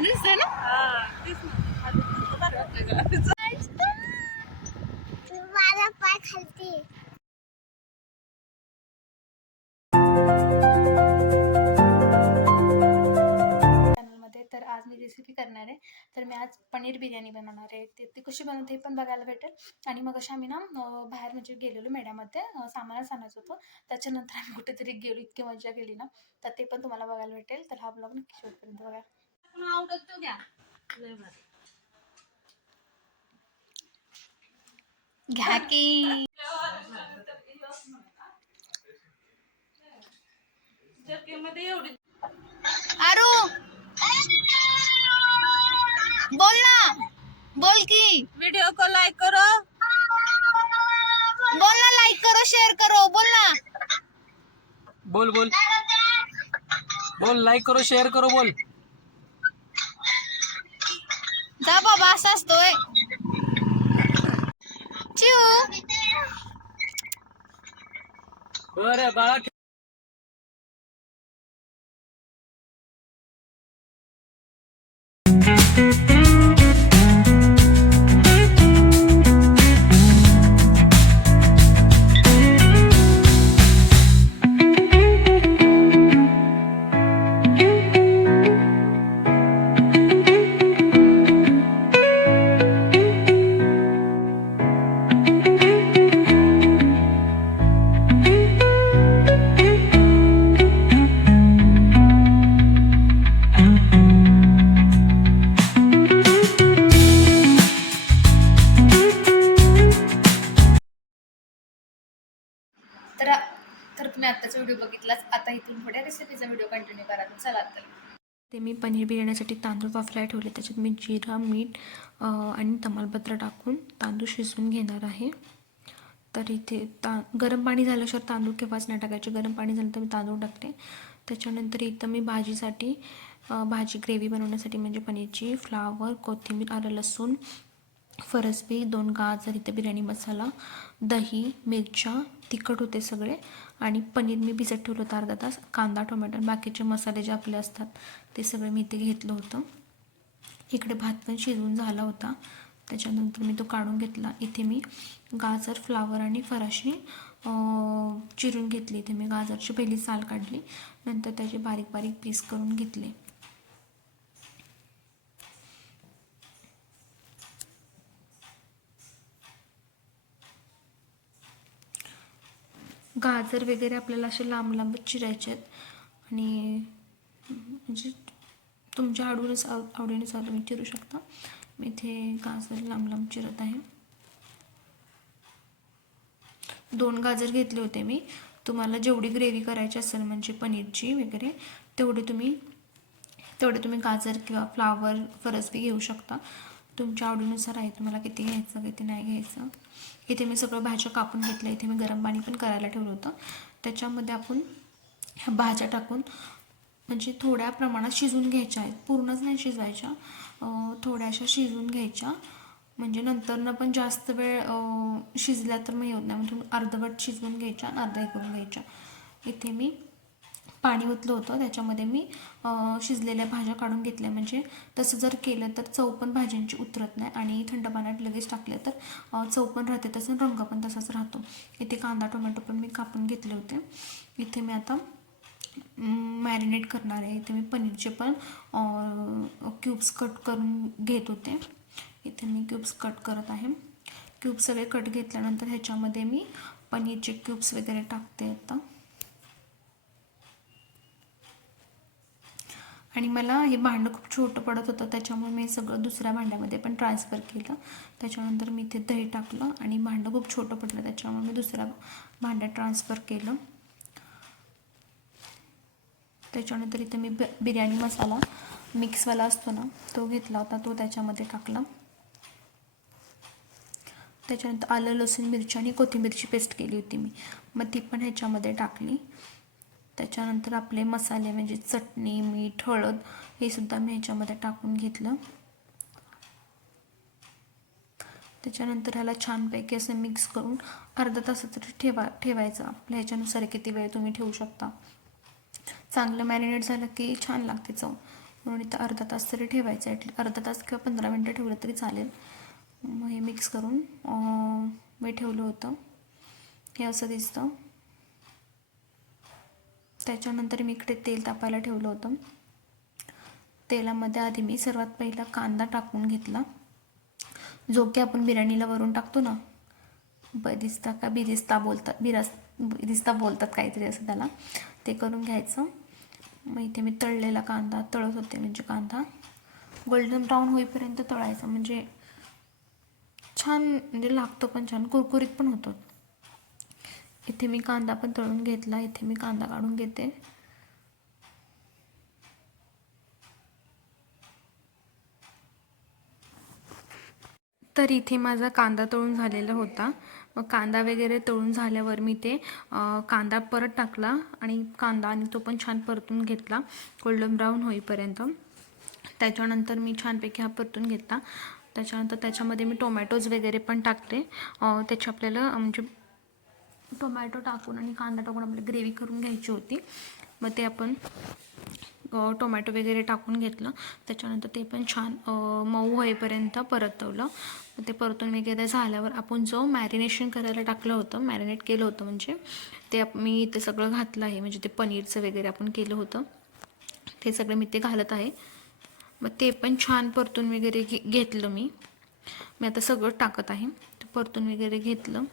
भारीच आहे ना. माझा पाय खालती चॅनलमध्ये. तर आज मी रेसिपी करणार आहे. तर मी आज पनीर बिर्याणी बनवणार आहे. ती कशी बनवते हे पण बघायला भेटेल. आणि मग अशा आम्ही ना बाहेर म्हणजे गेलेलो मेळ्यामध्ये सामानच आणायचं होतं. त्याच्यानंतर आम्ही कुठेतरी गेलो, इतकी मजा केली ना. तर ते पण तुम्हाला बघायला भेटेल. तर हा ब्लॉग नक्की शेवटपर्यंत बघा. घ्या की आरू बोल ना, बोल की वीडियो को लाइक करो, बोल ना, लाईक करो, शेअर करो, बोल ना. बोल बोल बोल, लाईक करो, शेअर करो, बोल. जा बाबा, असा असतोय चिऊ. बरं बाळा. तर तुम्ही आत्ताचा व्हिडिओ बघितलाच. आता इथून पुढे रेसिपीचा व्हिडिओ कंटिन्यू करा. चला तर. ते मी पनीर बिर्याणीसाठी तांदूळ वाफलाय ठेवले. त्याच्यात मी जिरा, मीठ आणि तमालपत्र टाकून तांदूळ शिजवून घेणार आहे. तर इथे गरम पाणी झाल्याशिवाय तांदूळ केव्हाच नाही टाकायचे. गरम पाणी झालं तर मी तांदूळ टाकते. त्याच्यानंतर इथं मी भाजीसाठी भाजी ग्रेव्ही बनवण्यासाठी म्हणजे पनीरची फ्लावर, कोथिंबीर, आलं लसूण, फरसबी, 2 गाजर, इथे बिर्याणी मसाला, दही, मिरच्या, तिखट होते सगळे. आणि पनीर मी भिजत ठेवलं होतं अर्धा तास. कांदा, टोमॅटो, बाकीचे मसाले जे आपले असतात ते सगळे मी इथे घेतलं होतं. इकडे भात पण शिजवून झाला होता. त्याच्यानंतर मी तो काढून घेतला. इथे मी गाजर, फ्लावर आणि फराशी चिरून घेतली. इथे मी गाजरची पहिली साल काढली, नंतर त्याचे बारीक बारीक पीस करून घेतले. गाजर वगैरे आपल्याला असे लांब लांबच चिरायचे आहेत. आणि म्हणजे तुमच्या आवडीनुसार तुम्ही चिरू शकता. मी इथे गाजर लांब लांब चिरत आहे. 2 गाजर घेतले होते मी. तुम्हाला जेवढी ग्रेव्ही करायची असेल म्हणजे पनीरची वगैरे तेवढे तुम्ही गाजर किंवा फ्लावर, फरसबी घेऊ शकता. तुमच्या आवडीनुसार आहे तुम्हाला किती घ्यायचं किती नाही घ्यायचं. इथे मी सगळं भाज्या कापून घेतल्या. इथे मी गरम पाणी पण करायला ठेवलं होतं. त्याच्यामध्ये आपण ह्या भाज्या टाकून म्हणजे थोड्या प्रमाणात शिजवून घ्यायच्या आहेत. पूर्णच नाही शिजवायच्या, थोड्याशा शिजवून घ्यायच्या. म्हणजे नंतरनं पण जास्त वेळ शिजल्या तर मग होत नाही. म्हणजे अर्धवट शिजवून घ्यायच्या आणि अर्धा करून घ्यायच्या. इथे मी पाणी ओतलं होतं. त्याच्यामध्ये मी शिजलेल्या भाज्या काढून घेतल्या. म्हणजे तसं जर केलं तर चव पण भाज्यांची उतरत नाही आणि थंड पाण्यात लगेच टाकलं तर चव पण राहते, तसं रंग पण तसाच राहतो. इथे कांदा, टोमॅटो पण मी कापून घेतले होते. इथे मी आता मॅरिनेट करणार आहे. इथे मी पनीरचे पण क्यूब्स कट करून घेत होते. इथे मी क्यूब्स कट करत आहे. क्यूब्स सगळे कट घेतल्यानंतर ह्याच्यामध्ये मी पनीरचे क्यूब्स वगैरे टाकते आता. आणि मला हे भांडं खूप छोटं पडत होतं, त्याच्यामुळे मी सगळं दुसऱ्या भांड्यामध्ये पण ट्रान्सफर केलं. त्याच्यानंतर मी इथे दही टाकलं आणि भांडं खूप छोटं पडलं, त्याच्यामुळे मी दुसऱ्या भांड्यात ट्रान्सफर केलं. त्याच्यानंतर इथे मी बिर्याणी मसाला मिक्सवाला असतो ना तो घेतला होता, तो त्याच्यामध्ये टाकला. त्याच्यानंतर आलं, लसूण, मिरची आणि कोथिंबीरची पेस्ट केली होती मी, मग ती पण ह्याच्यामध्ये टाकली. त्याच्यानंतर आपले मसाले म्हणजे चटणी, मीठ, हळद हे सुद्धा मी ह्याच्यामध्ये टाकून घेतलं. त्याच्यानंतर ह्याला छानपैकी असं मिक्स करून अर्धा तासासाठी ठेवायचं. आपल्या ह्याच्यानुसार किती वेळ तुम्ही ठेवू शकता. चांगलं मॅरिनेट झालं की छान लागते चव. म्हणून इथं अर्धा तास तरी ठेवायचं आहे. अर्धा तास किंवा 15 मिनटं ठेवलं तरी चालेल. मग हे मिक्स करून मी ठेवलं होतं. हे असं दिसतं. त्याच्यानंतर मी इकडे तेल तापायला ठेवलं होतं. तेलामध्ये आधी मी सर्वात पहिला कांदा टाकून घेतला, जो की आपण बिर्याणीला वरून टाकतो ना, बदिस्ता का बिरिस्ता बोलतात, बिरिस्ता बोलतात काहीतरी असं त्याला, ते करून घ्यायचं. मग इथे मी तळलेला कांदा तळत होते, म्हणजे कांदा गोल्डन ब्राऊन होईपर्यंत तळायचा, म्हणजे छान, म्हणजे लागतो पण छान, कुरकुरीत पण होतो. इथे मी कांदा पण तळून घेतला. इथे मी कांदा काढून घेते. तर इथे माझा कांदा तळून झालेला होता. मग कांदा वगैरे तळून झाल्यावर मी ते कांदा परत टाकला आणि कांदा आणि तो पण छान परतून घेतला गोल्डन ब्राऊन होईपर्यंत. त्याच्यानंतर मी छानपैकी हा परतून घेतला. त्याच्यानंतर त्याच्यामध्ये मी टोमॅटोज वगैरे पण टाकते. त्याची आपल्याला म्हणजे टोमॅटो टाकून आणि कांदा टाकून आपल्याला ग्रेव्ही करून घ्यायची होती. मग ते आपण टोमॅटो वगैरे टाकून घेतलं. त्याच्यानंतर ते पण छान मऊ होईपर्यंत परतवलं. ते परतून वगैरे झाल्यावर आपण जो मॅरिनेशन करायला टाकलं होतं, मॅरिनेट केलं होतं, म्हणजे ते मी ते सगळं घातलं आहे. म्हणजे ते पनीरचं वगैरे आपण केलं होतं ते सगळं मी ते घालत आहे. मग ते पण छान परतून वगैरे घेतलं मी आता सगळं टाकत आहे. ते परतून वगैरे घेतलं.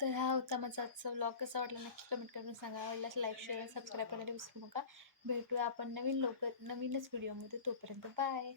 तर हा होता माझा आजचा व्लॉग. कसा वाटला नक्की कमेंट करून सांगा. आवडल्यास लाईक शेअर सबस्क्राईब करायला विसरू नका. भेटूया आपण नवीनच व्हिडिओमध्ये. तोपर्यंत बाय.